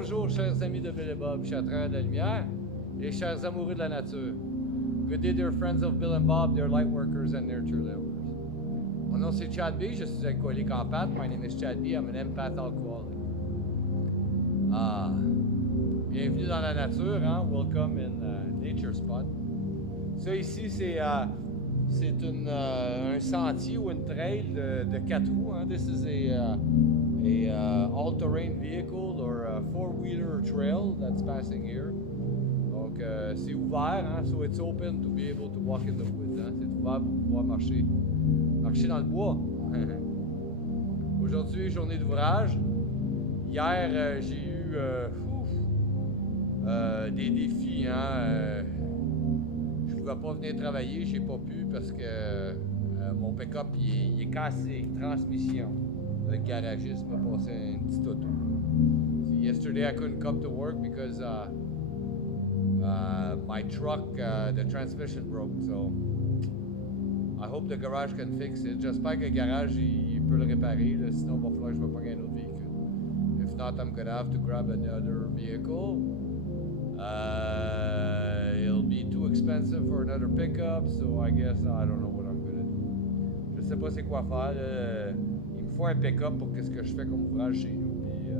Bonjour, chers amis de Bill et Bob, je suis à travers de la lumière, et chers amoureux de la nature. Good day, dear friends of Bill and Bob, dear light workers and nature lovers. Mon nom c'est Chad B, je suis alcoolique en pâte. My name is Chad B, I'm an empath alcoholic. Bienvenue dans la nature, hein? Welcome in nature spot. Ça ici, c'est un sentier ou une trail de 4 roues. Hein? This is a all-terrain vehicle or a four-wheeler trail that's passing here. Donc, c'est ouvert, hein? So it's open to be able to walk in the woods. Hein? C'est ouvert pour pouvoir marcher dans le bois. Aujourd'hui, journée d'ouvrage. Hier, j'ai eu des défis. Hein? Je ne pouvais pas venir travailler, j'ai pas pu parce que mon pick-up il est cassé, transmission. Le garagiste m'a passé une petite auto. So yesterday I couldn't come to work because my truck, the transmission broke. So I hope the garage can fix it. J'espère que le garage il peut le réparer. Là, sinon il va falloir que je me prenne un autre véhicule. If not, I'm gonna have to grab another vehicle. It'll be too expensive for another pickup, so I guess I don't know what I'm gonna do. Je sais pas c'est quoi faire. Il me faut un pick-up pour qu'est-ce que je fais comme ouvrage chez nous. Puis,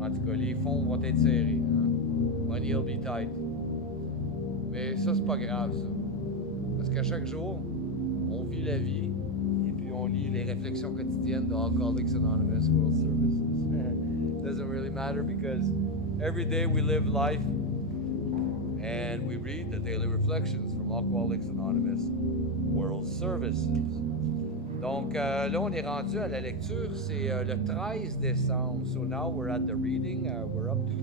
en tout cas, les fonds vont être serrés. Hein? Money will be tight. Mais ça, c'est pas grave, ça. Parce qu'à chaque jour, on vit la vie et puis on lit les réflexions quotidiennes de Alcooliques Anonymes World Services. It doesn't really matter because every day we live life and we read the daily reflections from Alcooliques Anonymous World Services. Donc là, on est rendu à la lecture, c'est le 13 décembre. So now we're at the reading, we're up to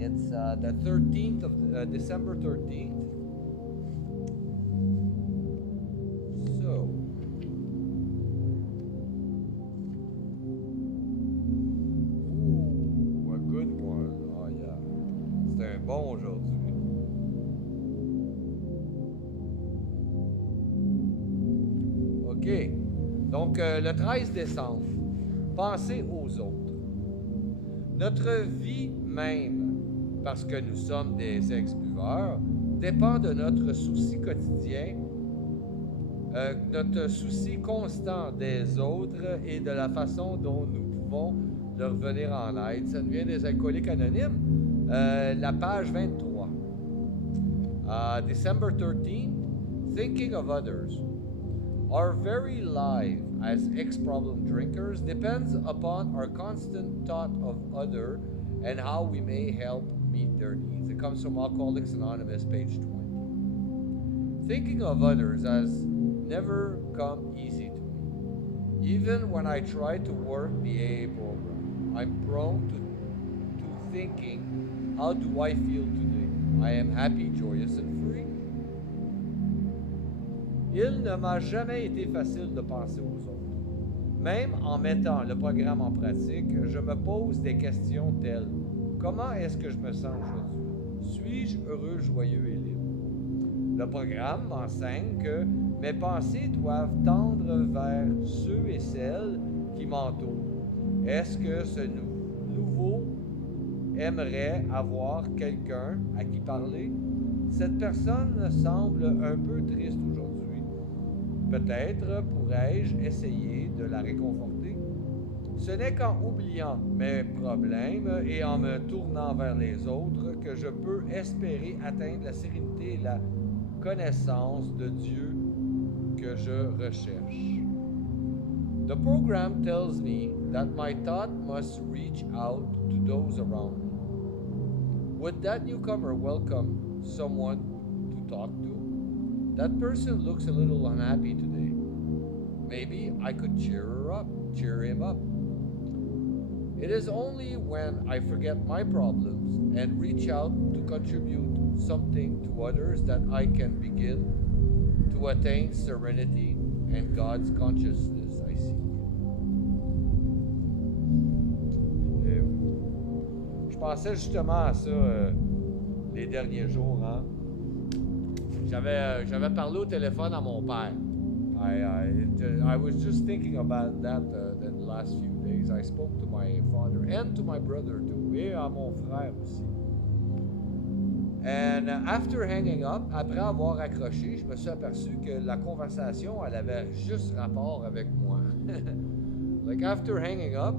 it's the 13th of December 13th. So, ooh, a good one. Oh yeah, c'est un bon aujourd'hui. OK. Donc, le 13 décembre, pensez aux autres. Notre vie même, parce que nous sommes des ex-buveurs, dépend de notre souci quotidien, notre souci constant des autres et de la façon dont nous pouvons leur venir en aide. Ça nous vient des Alcooliques Anonymes, la page 23. December 13, thinking of others. Our very life as ex-problem drinkers depends upon our constant thought of other and how we may help meet their needs. It comes from Alcoholics Anonymous, page 20. Thinking of others has never come easy to me. Even when I try to work the AA program, I'm prone to thinking, how do I feel today? I am happy, joyous, and free. Il ne m'a jamais été facile de penser aux autres. Même en mettant le programme en pratique, je me pose des questions telles: comment est-ce que je me sens aujourd'hui? Suis-je heureux, joyeux et libre? Le programme m'enseigne que mes pensées doivent tendre vers ceux et celles qui m'entourent. Est-ce que ce nouveau aimerait avoir quelqu'un à qui parler? Cette personne semble un peu triste aujourd'hui. Peut-être pourrais-je essayer de la réconforter? Ce n'est qu'en oubliant mes problèmes et en me tournant vers les autres que je peux espérer atteindre la sérénité et la connaissance de Dieu que je recherche. The program tells me that my thought must reach out to those around me. Would that newcomer welcome someone to talk to? That person looks a little unhappy today. Maybe I could cheer him up. It is only when I forget my problems and reach out to contribute something to others that I can begin to attain serenity and God's consciousness I seek. Je pensais justement à ça les derniers jours, hein. J'avais parlé au téléphone à mon père. I was just thinking about that the last few days. I spoke to my father and to my brother too, et à mon frère aussi. And after hanging up, après avoir accroché, je me suis aperçu que la conversation, elle avait juste rapport avec moi. Like after hanging up,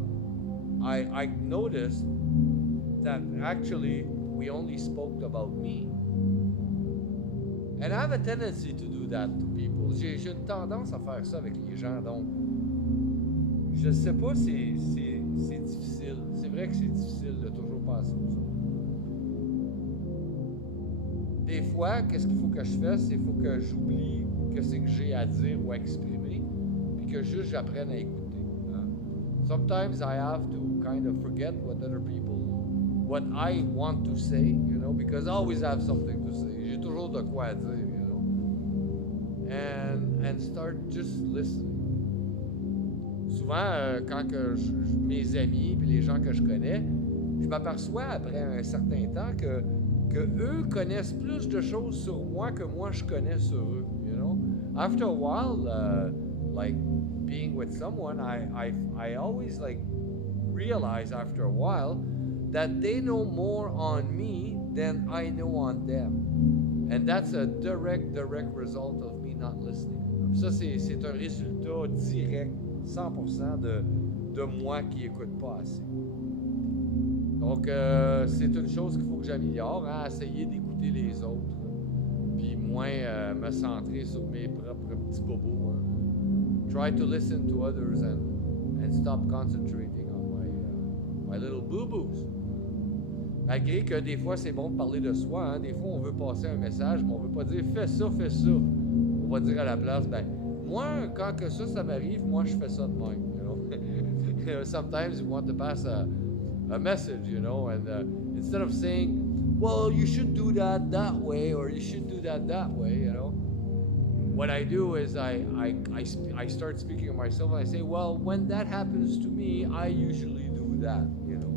I noticed that actually we only spoke about me. And I have a tendency to do that to people. J'ai une tendance à faire ça avec les gens, donc je sais pas si c'est difficile. C'est vrai que c'est difficile de toujours penser aux autres. Des fois, qu'est-ce qu'il faut que je fasse? C'est qu'il faut que j'oublie que c'est que j'ai à dire ou à exprimer, puis que juste j'apprenne à écouter. Hein? Sometimes I have to kind of forget what I want to say, you know, because I always have something to say. J'ai toujours de quoi dire, you know. And start just listening. Souvent, quand que mes amis puis les gens que je connais, je m'aperçois après un certain temps que eux connaissent plus de choses sur moi que moi je connais sur eux, you know. After a while, like being with someone, I always like realize after a while that they know more on me than I know on them. And that's a direct result of me not listening. Ça, c'est un résultat direct, 100% de moi qui écoute pas assez. Donc, c'est une chose qu'il faut que j'améliore, hein, essayer d'écouter les autres, puis moins me centrer sur mes propres petits bobos. Hein. Try to listen to others and stop concentrating on my little boo-boos. Malgré que des fois, c'est bon de parler de soi. Hein. Des fois, on veut passer un message, mais on veut pas dire « fais ça, fais ça ». On va dire à la place « ben, moi, quand que ça m'arrive, moi, je fais ça de même. » You know? Sometimes you want to pass a message, you know, and instead of saying, well, you should do that way, or you should do that way, you know, what I do is I start speaking to myself, and I say, well, when that happens to me, I usually do that, you know,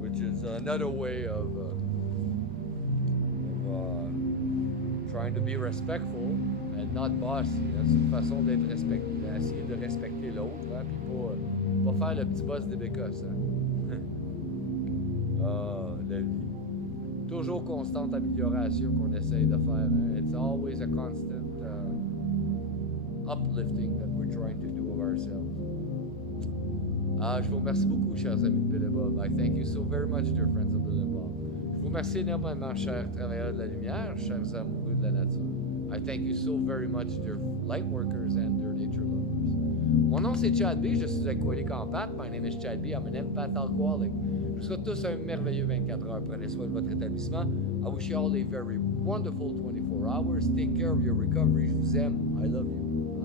which is another way of trying to be respectful and not bossy. Hein. C'est une façon d'essayer de respecter l'autre, hein, puis pas faire le petit boss des bécosses. Hein. Ah, la vie. Toujours constante amélioration qu'on essaye de faire. Hein? It's always a constant uplifting that we're trying to do of ourselves. Je vous remercie beaucoup, chers amis de Bill et Bob. I thank you so very much, dear friends of Bill and Bob. Je vous remercie énormément, chers travailleurs de la lumière, chers amoureux de la nature. I thank you so very much, dear light workers and dear nature lovers. Mon nom c'est Chad B, je suis alcoolique en pâte. My name is Chad B, I'm an empath alcoholic. Je vous souhaite tous un merveilleux 24 heures. Prenez soin de votre rétablissement. I wish you all a very wonderful 24 hours. Take care of your recovery. Je vous aime. I love you.